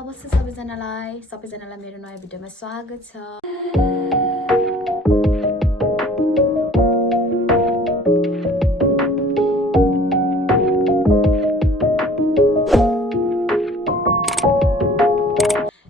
नमस्ते सबैजनालाई मेरो नयाँ भिडियोमा स्वागत छ।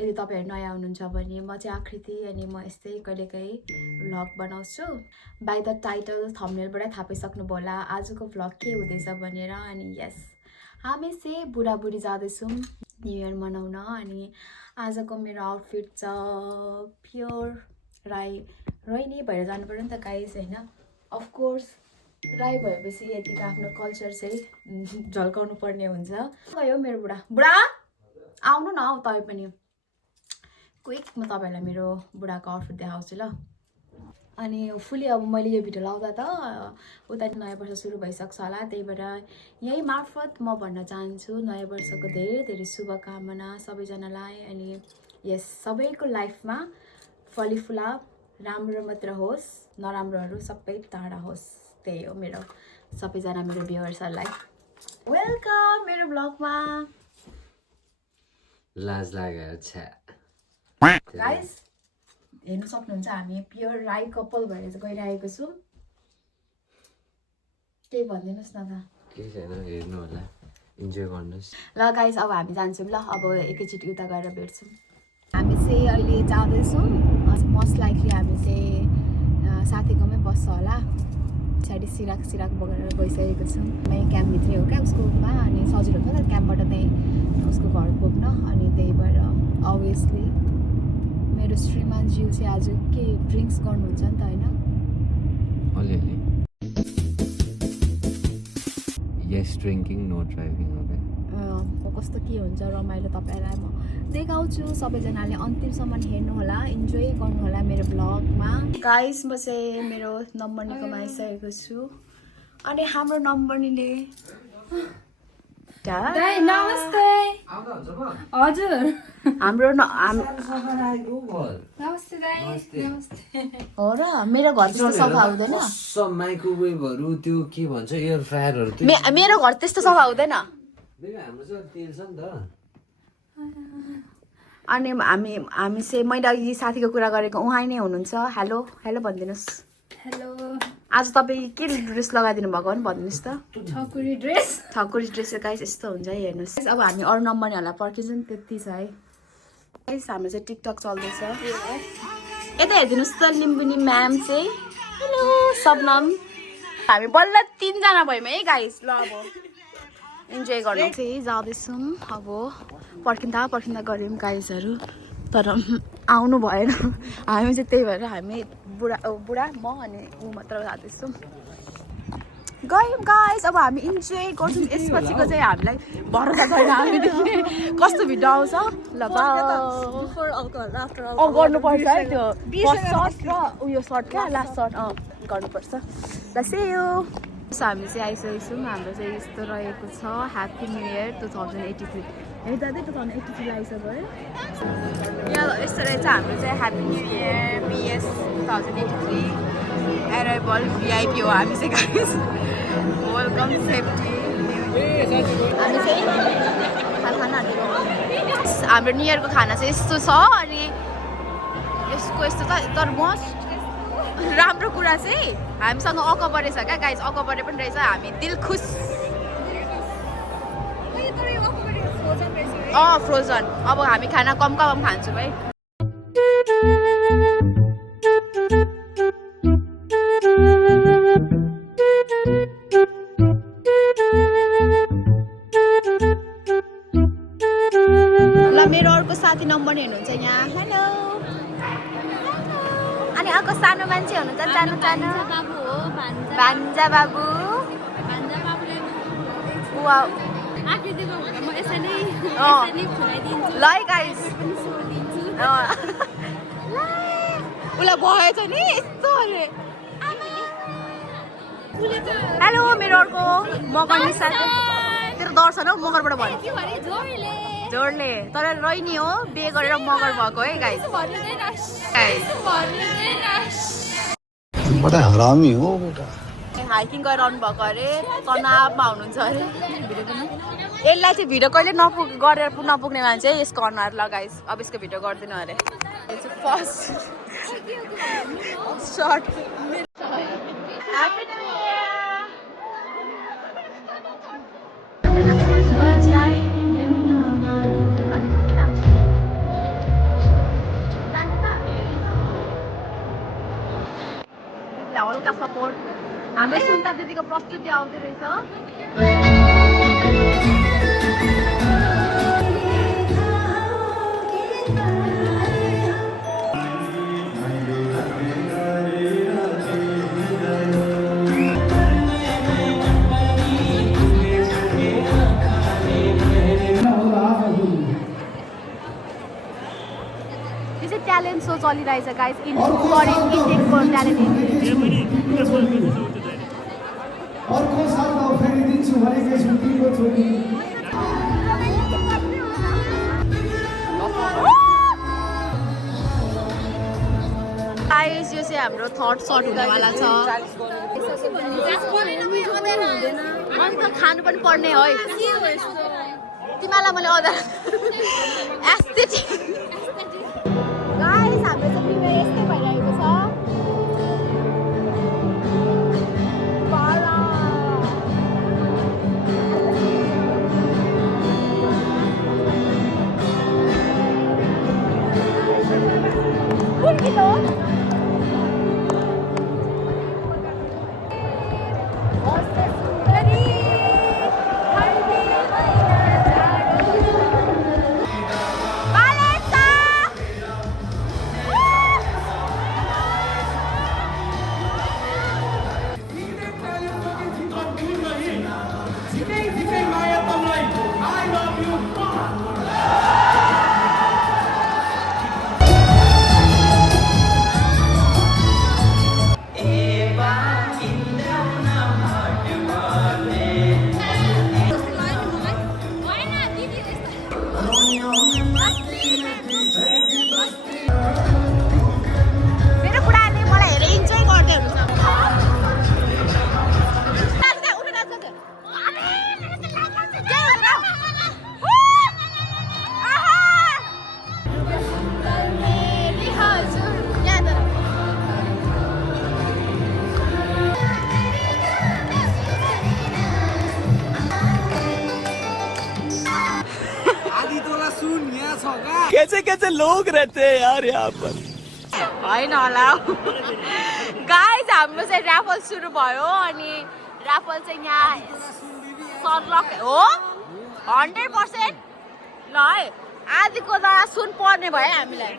यदि तपाईहरु नयाँ हुनुहुन्छ भने म चाहिँ आकृति अनि म यस्तै कहिलेकाहीँ भ्लग बनाउँछु। बाइ द टाइटल थम्बनेलबाटै थाहा पाइसक्नु होला आजको भ्लग के हुँदैछ भनेर। अनि यस हामी चाहिँ बुढाबुढी जाँदैछौँ न्यू इयर मनाउन। अनि आजको मेरो आउटफिट छ प्योर रोइनी भएर जानु पर्यो नि त गाइस हैन। अफ कोर्स राई भएपछि यतिको आफ्नो कल्चर चाहिँ झल्काउनु पर्ने हुन्छ। गयो मेरो बुढा आउनु न हौ तपाई पनि क्विक म तपाईहरुलाई मेरो बुढाको आउटफिट देखाउँछु ल। अनि फुली अब मैले यो भिडियो लाउँदा त उता नयाँ वर्ष सुरु भइसक्छ होला, त्यही भएर यही मार्फत म भन्न चाहन्छु नयाँ वर्षको धेरै धेरै शुभकामना सबैजनालाई। अनि यस सबैको लाइफमा फलिफुला राम्रो मात्र होस्, नराम्रोहरू सबै टाढा होस्, त्यही हो मेरो सबैजना मेरो भ्युअर्सहरुलाई वेलकम मेरो ब्लगमा। लाज लागेको छ गाइस हेर्नु सक्नुहुन्छ हामी प्योर राई कपल भएर चाहिँ गइरहेको छौँ। केही भनिदिनुस् न त। केही छैन, हेर्नु होला, इन्जोय गर्नुस् ल गाइस अब हामी जान्छौँ ल। अब एकैचोटि उता गएर भेट्छौँ। हामी चाहिँ अहिले जाँदैछौँ, मोस्ट लाइकली हामी चाहिँ साथीकोमै बस्छ होला। पछाडि सिराक बगेर गइसकेको छौँ। मै क्याम्पभित्रै हो क्या उसकोमा, अनि सजिलो हुन्छ नि त क्याम्पबाट त्यहीँ उसको घर पुग्न। अनि त्यही भएर अभियसली मेरो श्रीमान ज्यू चाहिँ आज के ड्रिङ्क्स गर्नुहुन्छ नि त होइन अलिअलि। यस ड्रिङ्किङ नो ड्राइभिङ हो क्या। कस्तो के हुन्छ रमाइलो तपाईँहरूलाई म देखाउँछु। सबैजनाले अन्तिमसम्म हेर्नु होला, इन्जोय गर्नु होला मेरो ब्लगमा। गाइस म चाहिँ मेरो नम्बरनीकोमा आइसकेको छु। अनि हाम्रो नम्बरनीले नमस्ते हजुर हाम्रो हो र मेरो घर त्यस्तो सफा हुँदैन। माइक्रोवेभहरू त्यो के भन्छ एयर फ्रायरहरू मेरो घर त्यस्तो सफा हुँदैन। हाम्रो चाहिँ तेल छ नि त। अनि हामी चाहिँ मैले अघि साथीको कुरा गरेको उहाँ नै हुनुहुन्छ। हेलो हेलो भनिदिनुहोस्। हेलो आज तपाईँ के ड्रेस लगाइदिनु भएको नि भनिदिनुहोस् त। ठकुरी ड्रेस गाइस यस्तो हुन्छ है हेर्नुहोस्। अब हामी अरू नम्बरहरूलाई पर्खिन्छ नि त्यति छ है गाइस। हाम्रो चाहिँ टिकटक चल्दैछ। यता हेरिदिनुहोस् त लिम्बुनी म्याम चाहिँ। हेलो सबनम। हामी बल्ल 3 जना भयौँ है गाइस। ल अब इन्जोय गर्नु चाहिँ जाँदैछौँ। अब पर्खिँदा गऱ्यौँ गाइसहरू, तर आउनु भएन। हामी चाहिँ त्यही भएर हामी बुढा म अनि ऊ मात्र जाँदैछौँ। गयौँ गाइस। अब हामी इन्जोय गर्छौँ। यसपछिको चाहिँ हामीलाई भरोसा छैन हामीदेखि कस्तो भिडियो आउँछ। ल गर्नुपर्छ है त्यो फर्स्ट सर्ट र उयो सर्ट क्या लास्ट सर्ट गर्नुपर्छ। ल सी यू। हामी चाहिँ आइसकेको छौँ। हाम्रो चाहिँ यस्तो रहेको छ ह्याप्पी न्यू इयर 2083। है दादा 2083 आइसक्यो है। यहाँ यस्तो रहेछ हाम्रो चाहिँ happy new year BS 2083 arrival VIP हो हामी चाहिँ गाइस। Welcome safety. हामी चाहिँ खानाहरू हाम्रो न्यू इयरको खाना चाहिँ यस्तो छ। अनि यसको यस्तो छ, तर मोस्ट राम्रो कुरा चाहिँ हामीसँग अकबर रहेछ क्या गाइस। अकबर पनि रहेछ, हामी दिल खुस। फ्रोजन। अब हामी खाना कम खान्छौँ है। ल मेरो अर्को साथी नम्बर हेर्नुहुन्छ यहाँ। हेलो। अनि अर्को सानो मान्छे हुनुहुन्छ सानो भान्जा बाबु। ल गाइस उसलाई भएछ नि यस्तो अरे। हेलो मेरो अर्को मगर साथी। तेरो दर्शन हौ मगरबाट भन्यो जोडले, तर रोइनी हो बिहे गरेर मगर भएको है गाइस। बडा हरामी हो बेटा। हाइकिङ गरेर आउनु भएको अरे, तनावमा हुनुहुन्छ अरे। यसलाई चाहिँ भिडियो कहिले गरेर नपुग्ने मान्छे यसको अनुहार लगाइस् अब यसको भिडियो गर्दिनँ अरे फर्स्ट सर्ट हल्का सपोर्ट हाम्रो सुन्ता दिदीको प्रस्तुति आउँदै रहेछ ट्यालेन्ट सो चलिरहेछ गाइस इन्डियनको ट्यालेन्ट अर्को साल म फेरि दिन्छु भनेकै छु तिम्रो छोरी गाइस यो चाहिँ हाम्रो थर्ड सर्ट हुनेवाला छ अनि त खानु पनि पर्ने है तिमीलाई मैले अदर एस्थेटिक गाइस हाम्रो चाहिँ बिहे यस्तै भइरहेको छ कुन किलो कैसे कैसे लोग रहते हैं यार यहाँ पर होइन होला गाइस हाम्रो चाहिँ ऱ्याफल सुरु भयो अनि ऱ्याफल चाहिँ यहाँ सर्लक हो 100% ल है आदिको त सुन पर्ने भयो हामीलाई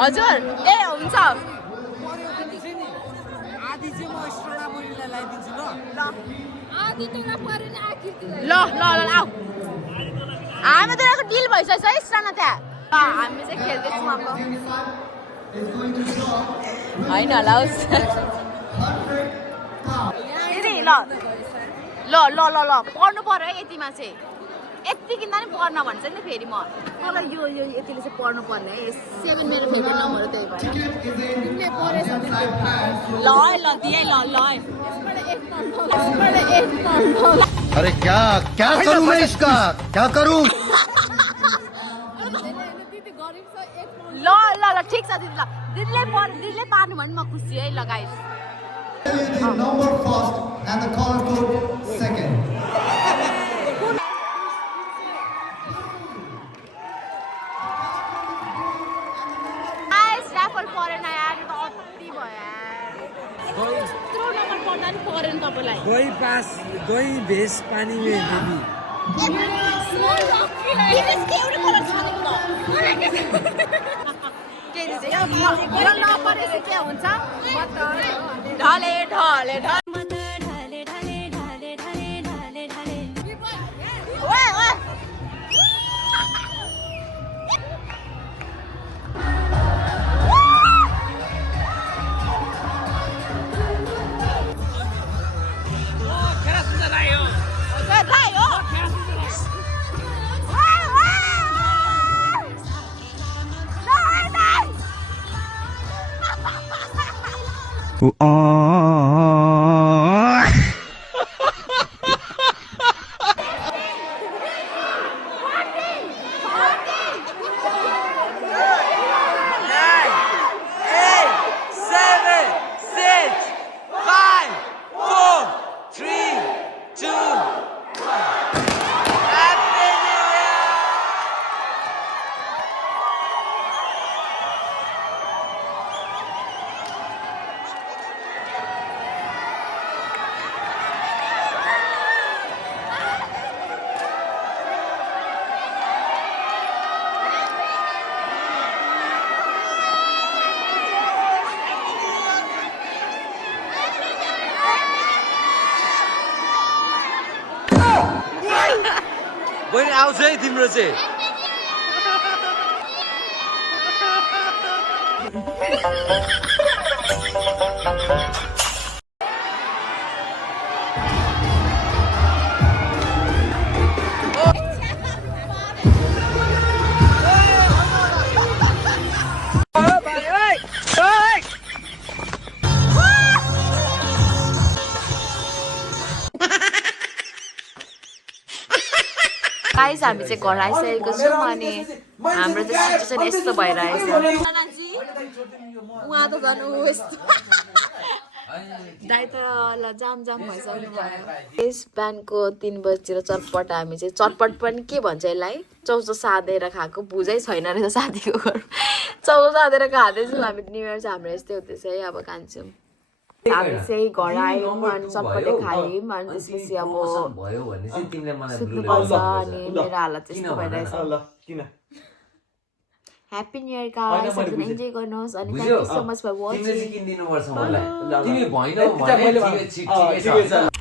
हजुर ए हुन्छ ल आऊ हामी त डिल भइसक्छ है स्टाना त्यहाँ हामी चाहिँ खेल्दैछौँ अब होइन होला दिदी ल ल ल ल ल पढ्नु पर्यो है यतिमा चाहिँ यति किन्दा नि पढ्न भन्छ नि फेरि म तर यो यतिले चाहिँ पढ्नु पर्ने है 7 मेरो फेभरेट नम्बर हो त्यही भएर ल है ल दिए ल ल अरे क्या क्या करूं मैं इसका क्या करूं ल ल ल ठिक छ दिदी ल दिदीले पार्नु भने म खुसी है लगाइ number first and the color code second guys raffle परेन यार यो त अति भयो यार यत्रो नम्बर पर्दा नि परेन तपाईलाई गई भेष पानी में बेबी के हुन्छ ढले ढले बहिनी आउँछ है तिम्रो चाहिँ गाइस हामी चाहिँ घर आइसकेको छौँ अनि हाम्रो चाहिँ सिचुएसन यस्तो भइरहेछ उहाँ त झन् यस्तो दाइ त ल जाम भइसक्नु भयो यस बिहानको 3 बजीतिर चटपट हामी चाहिँ चटपट पनि के भन्छ यसलाई चौचो साधेर खाएको बुझै छैन रहेछ साथीको घर चौचो साधेर खाँदैछौँ हामी न्यु इयर चाहिँ हाम्रो यस्तै हुँदैछ है अब खान्छौँ हामी चाहिँ घर आयौँ अनि चटपटे खायौँ अनि त्यसपछि अब सुत्नुपर्छ अनि मेरो हालत चाहिँ यस्तो भइरहेछ ह्याप्पी न्यु इयर गाइस सबैजना इन्जोय गर्नुहोस् अनि thank you so much for watching किनिदिनु पर्छ मलाई तिमी भएन भने ठिकै छ